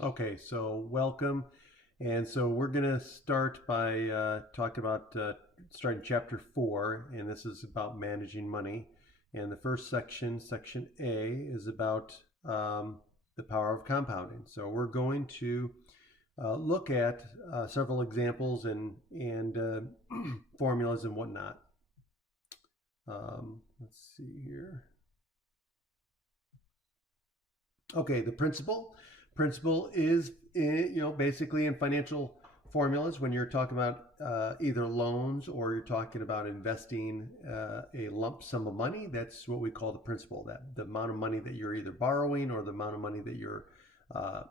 Okay, so welcome. And so we're going to start by talking about starting chapter 4, and this is about managing money. And the first section, section A, is about the power of compounding. So we're going to look at several examples and formulas and whatnot. Let's see here. Okay, the principle is basically in financial formulas when you're talking about either loans or you're talking about investing a lump sum of money. That's what we call the principal. That the amount of money that you're either borrowing or the amount of money that you're uh,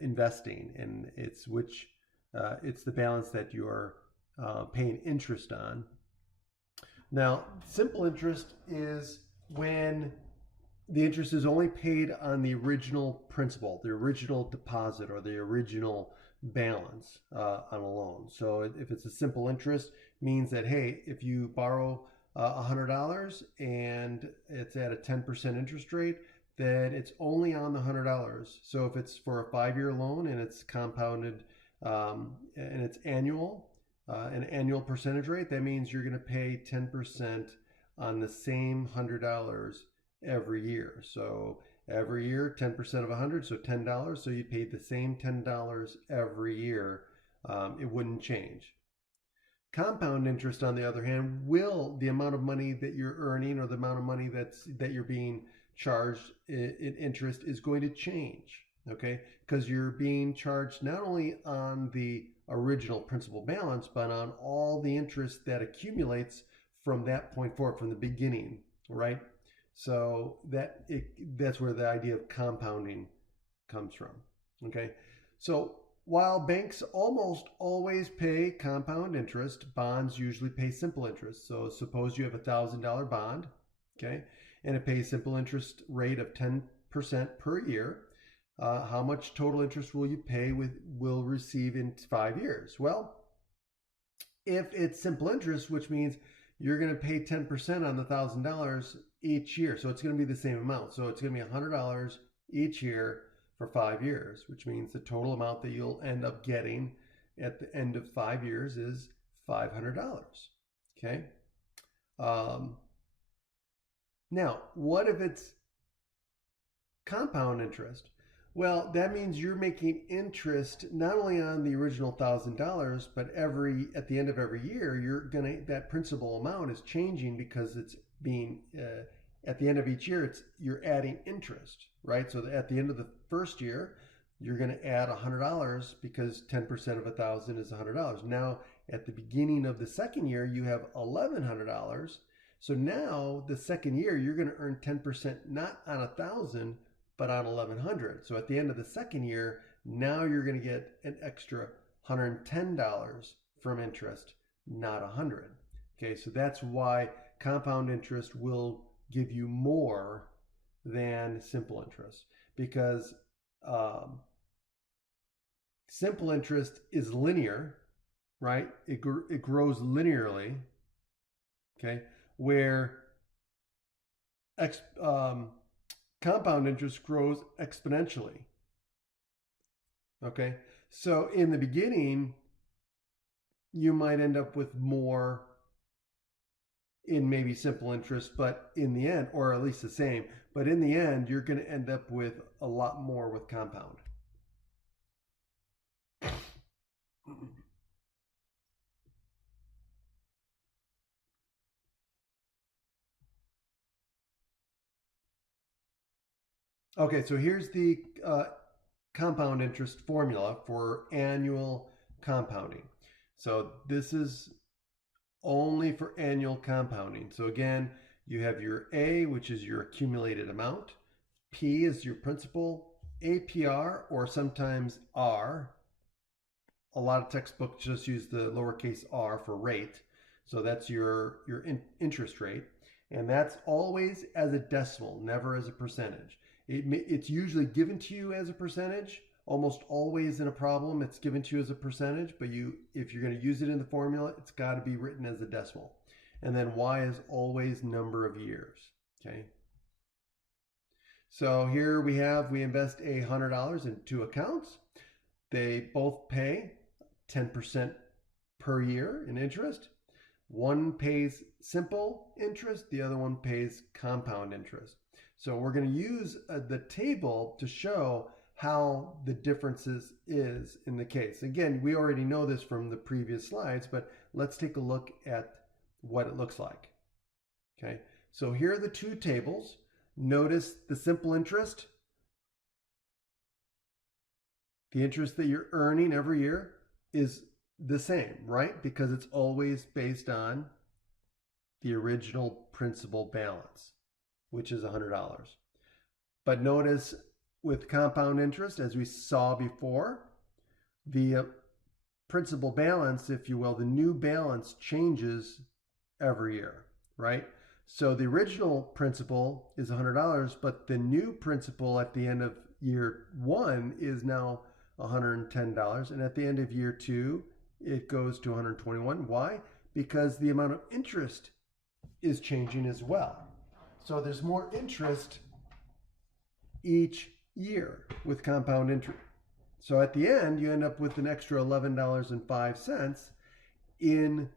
investing, and it's the balance that you're paying interest on. Now, simple interest is when the interest is only paid on the original principal, the original deposit, or the original balance on a loan. So if it's a simple interest, means that hey, if you borrow $100 and it's at a 10% interest rate, then it's only on the $100. So if it's for a 5-year loan and it's compounded and it's an annual percentage rate, that means you're going to pay 10% on the same $100 every year. So every year, 10% of 100, so $10. So you paid the same $10 every year. It wouldn't change. Compound interest, on the other hand, the amount of money that you're earning or the amount of money that you're being charged in interest is going to change. Okay, because you're being charged not only on the original principal balance, but on all the interest that accumulates from that point forward, from the beginning, right? So that's where the idea of compounding comes from. Okay, so while banks almost always pay compound interest, bonds usually pay simple interest. So suppose you have $1,000 bond, okay, and it pays simple interest rate of 10% per year. How much total interest will receive in 5 years? Well, if it's simple interest, which means you're going to pay 10% on the $1,000 each year. So it's going to be the same amount. So it's going to be $100 each year for 5 years, which means the total amount that you'll end up getting at the end of 5 years is $500. Okay. Um, Now, what if it's compound interest? Well, that means you're making interest not only on the original $1,000, but at the end of every year, that principal amount is changing because it's being at the end of each year, you're adding interest, right? So at the end of the first year, you're going to add $100 because 10% of 1,000 is $100. Now, at the beginning of the second year, you have $1,100. So now the second year, you're going to earn 10% not on 1,000, but on 1,100. So at the end of the second year, now you're going to get an extra $110 from interest, not 100. Okay, so that's why compound interest will give you more than simple interest, because um, simple interest is linear, right? It grows linearly, okay, where ex, um, compound interest grows exponentially. Okay, so in the beginning, you might end up with more in maybe simple interest, but in the end, or at least the same, but in the end, you're going to end up with a lot more with compound. Okay, so here's the compound interest formula for annual compounding. So this is only for annual compounding. So again, you have your A, which is your accumulated amount. P is your principal. APR, or sometimes R. A lot of textbooks just use the lowercase r for rate. So that's your interest rate. And that's always as a decimal, never as a percentage. It's usually given to you as a percentage. Almost always in a problem, it's given to you as a percentage, but if you're going to use it in the formula, it's got to be written as a decimal. And then Y is always number of years. Okay. So here we invest $100 in two accounts. They both pay 10% per year in interest. One pays simple interest, the other one pays compound interest. So we're going to use the table to show how the differences is in the case. Again, we already know this from the previous slides, but let's take a look at what it looks like. Okay, so here are the two tables. Notice the simple interest, the interest that you're earning every year is the same, right? Because it's always based on the original principal balance, which is $100. But notice with compound interest, as we saw before, the principal balance, if you will, the new balance changes every year, right? So the original principal is $100, but the new principal at the end of year one is now $110. And at the end of year two, it goes to $121. Why? Because the amount of interest is changing as well. So there's more interest each year with compound interest. So at the end, you end up with an extra $11.05 in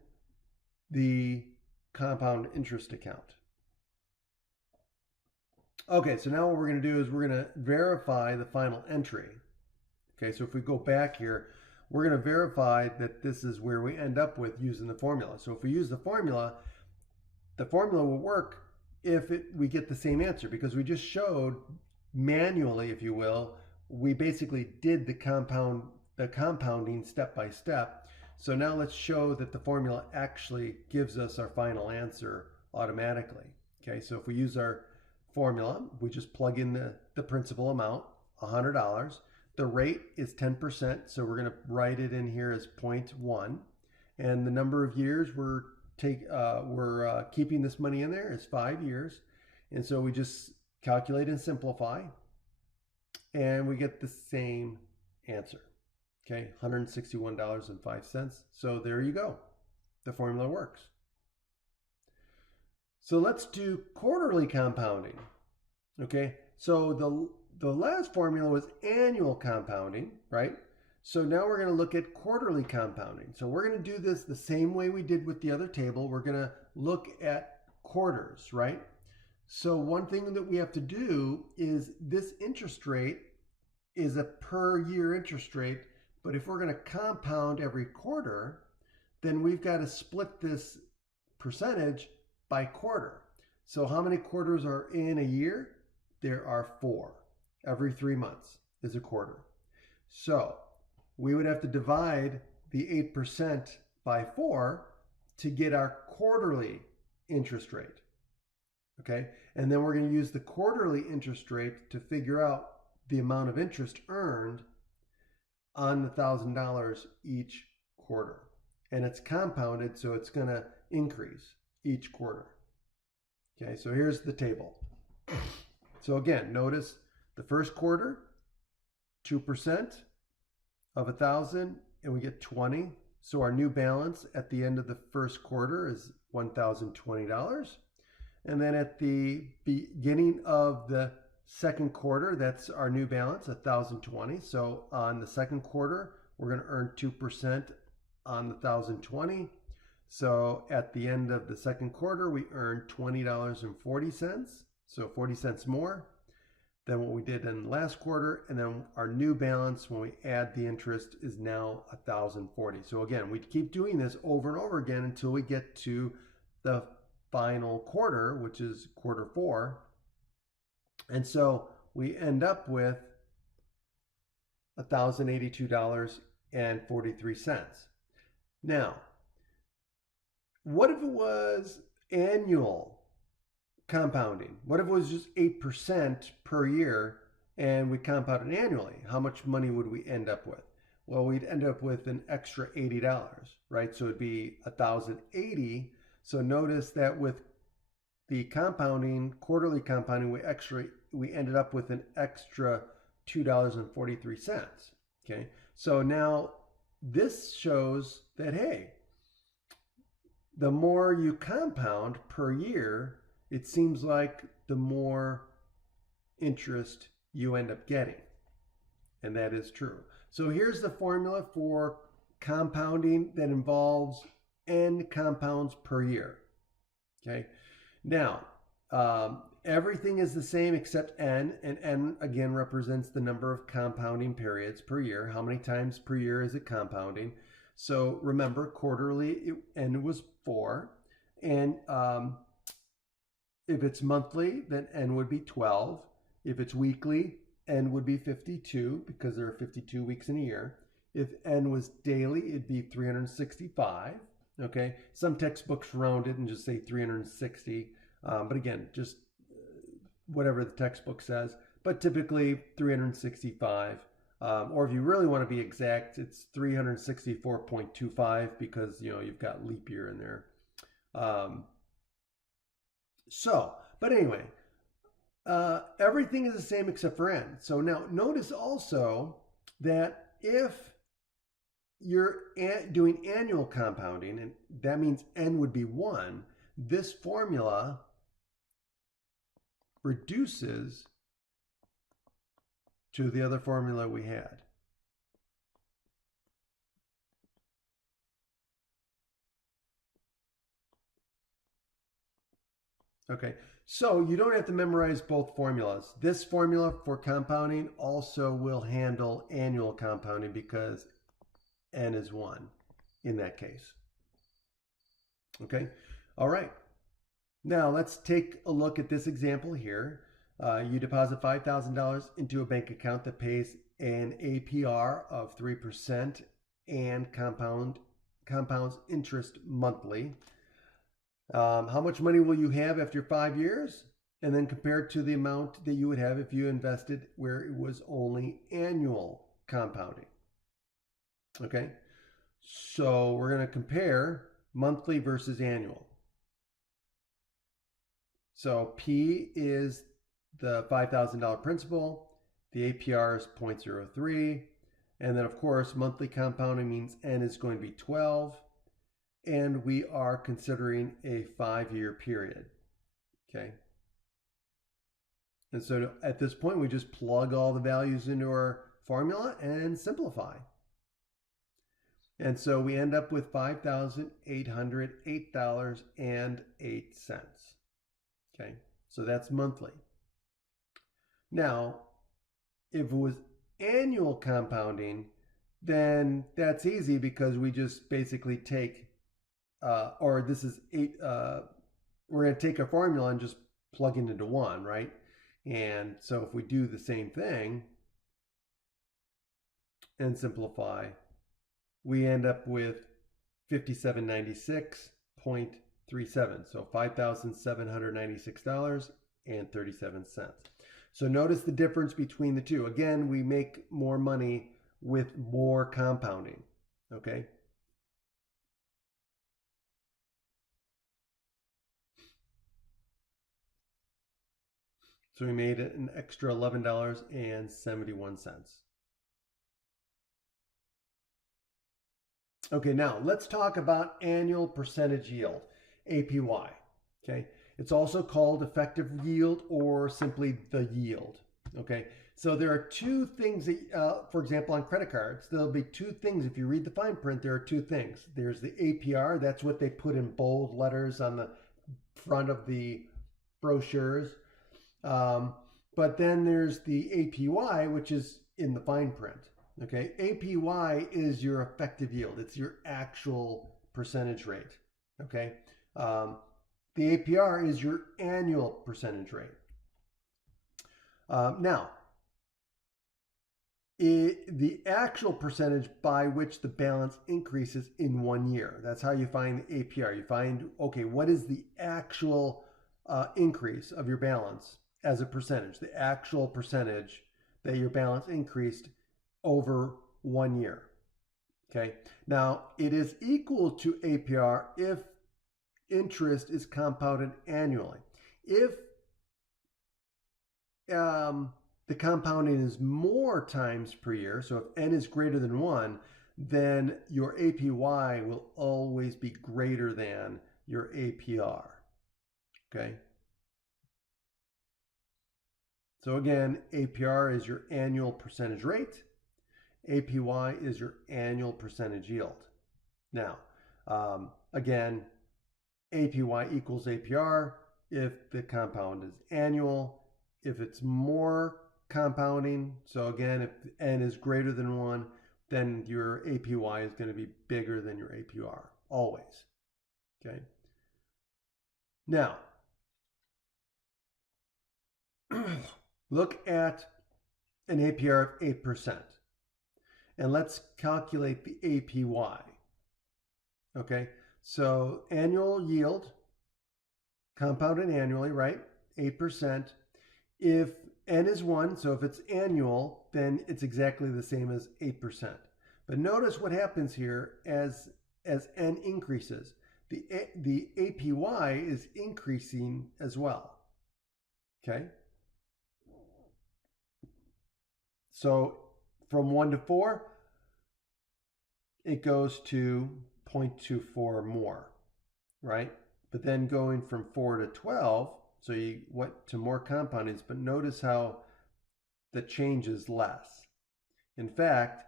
the compound interest account. Okay, so now what we're going to do is we're going to verify the final entry. Okay, so if we go back here, we're going to verify that this is where we end up with using the formula. So if we use the formula will work if we get the same answer, because we just showed manually, if you will, we basically did the compounding step by step. So now let's show that the formula actually gives us our final answer automatically. Okay, so if we use our formula, we just plug in the principal amount, $100. The rate is 10%, so we're going to write it in here as 0.1. And the number of years we're keeping this money in there is 5 years. And so we just calculate and simplify, and we get the same answer. Okay, $161.05. So there you go. The formula works. So let's do quarterly compounding. Okay, so the last formula was annual compounding, right? So now we're going to look at quarterly compounding. So we're going to do this the same way we did with the other table. We're going to look at quarters, right? So one thing that we have to do is this interest rate is a per year interest rate, but if we're going to compound every quarter, then we've got to split this percentage by quarter. So how many quarters are in a year? There are 4. Every 3 months is a quarter. So we would have to divide the 8% by 4 to get our quarterly interest rate. Okay, and then we're going to use the quarterly interest rate to figure out the amount of interest earned on the $1,000 each quarter. And it's compounded, so it's going to increase each quarter. Okay, so here's the table. So again, notice the first quarter, 2% of 1,000, and we get 20. So our new balance at the end of the first quarter is $1,020. And then at the beginning of the second quarter, that's our new balance, 1,020. So on the second quarter, we're going to earn 2% on the 1,020. So at the end of the second quarter, we earned $20.40. So 40 cents more than what we did in the last quarter. And then our new balance, when we add the interest, is now 1,040. So again, we keep doing this over and over again until we get to the final quarter, which is quarter 4. And so we end up with $1,082.43. Now, what if it was annual compounding? What if it was just 8% per year and we compounded annually? How much money would we end up with? Well, we'd end up with an extra $80, right? So it'd be $1,080. So notice that with the compounding, quarterly compounding, we ended up with an extra $2.43. Okay, so now this shows that, hey, the more you compound per year, it seems like the more interest you end up getting. And that is true. So here's the formula for compounding that involves n compounds per year. Okay. Now, everything is the same except n, and n again represents the number of compounding periods per year. How many times per year is it compounding? So remember, quarterly, n was 4. And if it's monthly, then n would be 12. If it's weekly, n would be 52 because there are 52 weeks in a year. If n was daily, it'd be 365. Okay, some textbooks round it and just say 360. But again, just whatever the textbook says. But typically 365. Or if you really want to be exact, it's 364.25 because you've got leap year in there. But anyway, everything is the same except for n. So now notice also that if you're doing annual compounding, and that means n would be 1, this formula reduces to the other formula we had. Okay, so you don't have to memorize both formulas. This formula for compounding also will handle annual compounding because n is 1 in that case. Okay, all right. Now let's take a look at this example here. You deposit $5,000 into a bank account that pays an APR of 3% and compounds interest monthly. How much money will you have after 5 years? And then compare it to the amount that you would have if you invested where it was only annual compounding. Okay, so we're going to compare monthly versus annual. So P is the $5,000 principal. The APR is 0.03. And then, of course, monthly compounding means N is going to be 12. And we are considering a 5-year period. Okay. And so at this point, we just plug all the values into our formula and simplify. And so we end up with $5,808.08. Okay, so that's monthly. Now, if it was annual compounding, then that's easy because we just basically take, we're going to take a formula and just plug it into 1, right? And so if we do the same thing and simplify, we end up with 5796.37. So $5,796.37. So notice the difference between the two. Again, we make more money with more compounding. Okay. So we made an extra $11.71. Okay, now let's talk about annual percentage yield, APY. Okay, it's also called effective yield or simply the yield. Okay, so there are two things that, for example, on credit cards, there'll be two things. If you read the fine print, there are two things. There's the APR, that's what they put in bold letters on the front of the brochures. But then there's the APY, which is in the fine print. Okay, APY is your effective yield. It's your actual percentage rate. Okay, the APR is your annual percentage rate. Now, the actual percentage by which the balance increases in 1 year. That's how you find the APR. You find, okay, what is the actual increase of your balance as a percentage? The actual percentage that your balance increased over 1 year. Okay. Now, it is equal to APR if interest is compounded annually. If the compounding is more times per year, so if N is greater than 1, then your APY will always be greater than your APR. Okay. So again, APR is your annual percentage rate. APY is your annual percentage yield. Now, again, APY equals APR if the compound is annual. If it's more compounding, so again, if n is greater than 1, then your APY is going to be bigger than your APR, always. Okay. Now, look at an APR of 8%, and let's calculate the APY. Okay, so annual yield, compounded annually, right? 8%. If n is 1, so if it's annual, then it's exactly the same as 8%. But notice what happens here as n increases. The APY is increasing as well. Okay? So from 1 to 4, it goes to 0.24 more, right? But then going from 4 to 12, so you went to more compoundings, but notice how the change is less. In fact,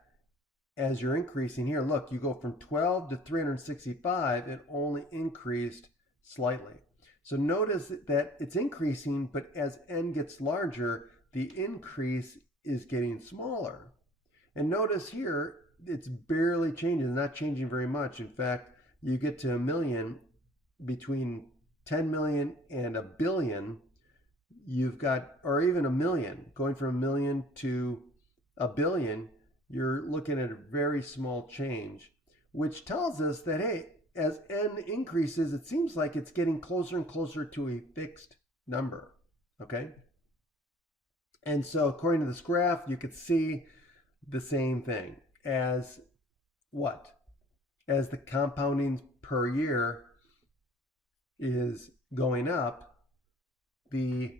as you're increasing here, look, you go from 12 to 365, it only increased slightly. So notice that it's increasing, but as n gets larger, the increase is getting smaller. And notice here, it's barely changing, not changing very much. In fact, you get to a million, between 10 million and a billion, you've got, or even a million, going from a million to a billion, you're looking at a very small change, which tells us that, hey, as n increases, it seems like it's getting closer and closer to a fixed number, okay? And so according to this graph, you could see the same thing as what? As the compounding per year is going up, the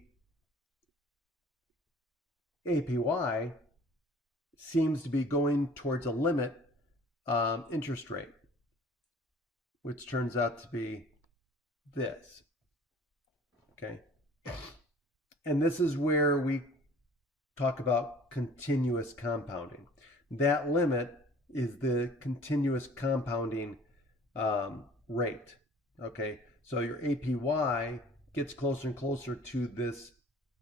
APY seems to be going towards a limit interest rate, which turns out to be this. Okay. And this is where we talk about continuous compounding. That limit is the continuous compounding rate. Okay. So your APY gets closer and closer to this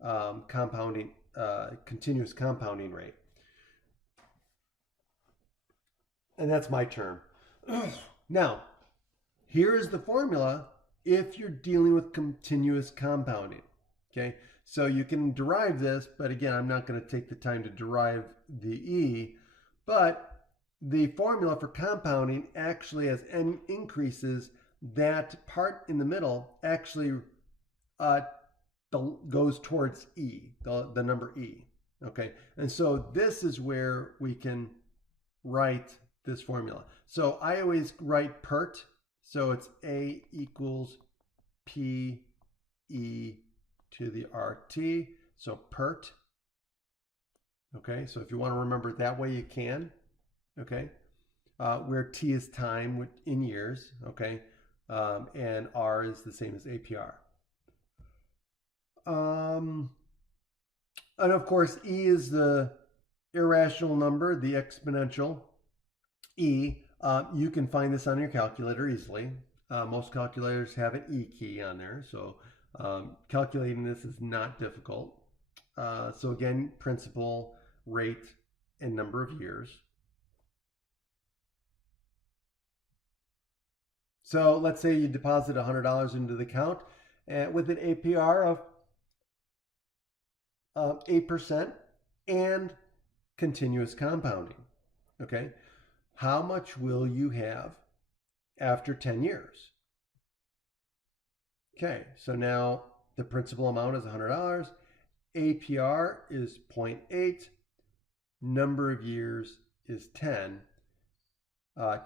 compounding, continuous compounding rate. And that's my term. Now, here is the formula if you're dealing with continuous compounding. Okay, so you can derive this, but again, I'm not going to take the time to derive the E, but the formula for compounding actually, as n increases, that part in the middle actually goes towards E, the number E. Okay, and so this is where we can write this formula. So I always write PERT, so it's A equals P E to the RT, so PERT. Okay, so if you want to remember it that way, you can. Okay, where T is time in years. Okay, and R is the same as APR. And of course, E is the irrational number, the exponential. E, you can find this on your calculator easily. Most calculators have an E key on there, so calculating this is not difficult. So again, principal, rate, and number of years. So let's say you deposit $100 into the account with an APR of 8% and continuous compounding. Okay, how much will you have after 10 years? Okay, so now the principal amount is $100. APR is 0.8. Number of years is 10.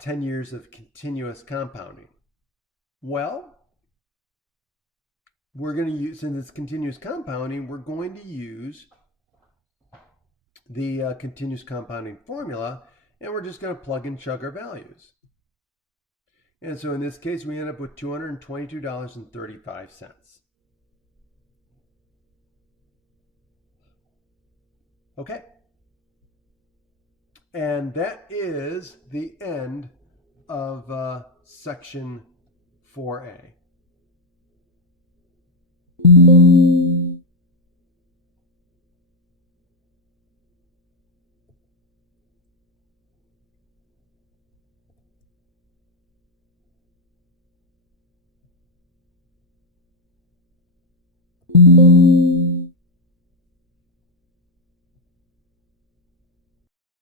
10 years of continuous compounding. Well, we're going to use, since it's continuous compounding, we're going to use the continuous compounding formula, and we're just going to plug and chug our values. And so in this case, we end up with $222.35. Okay. And that is the end of section 4A.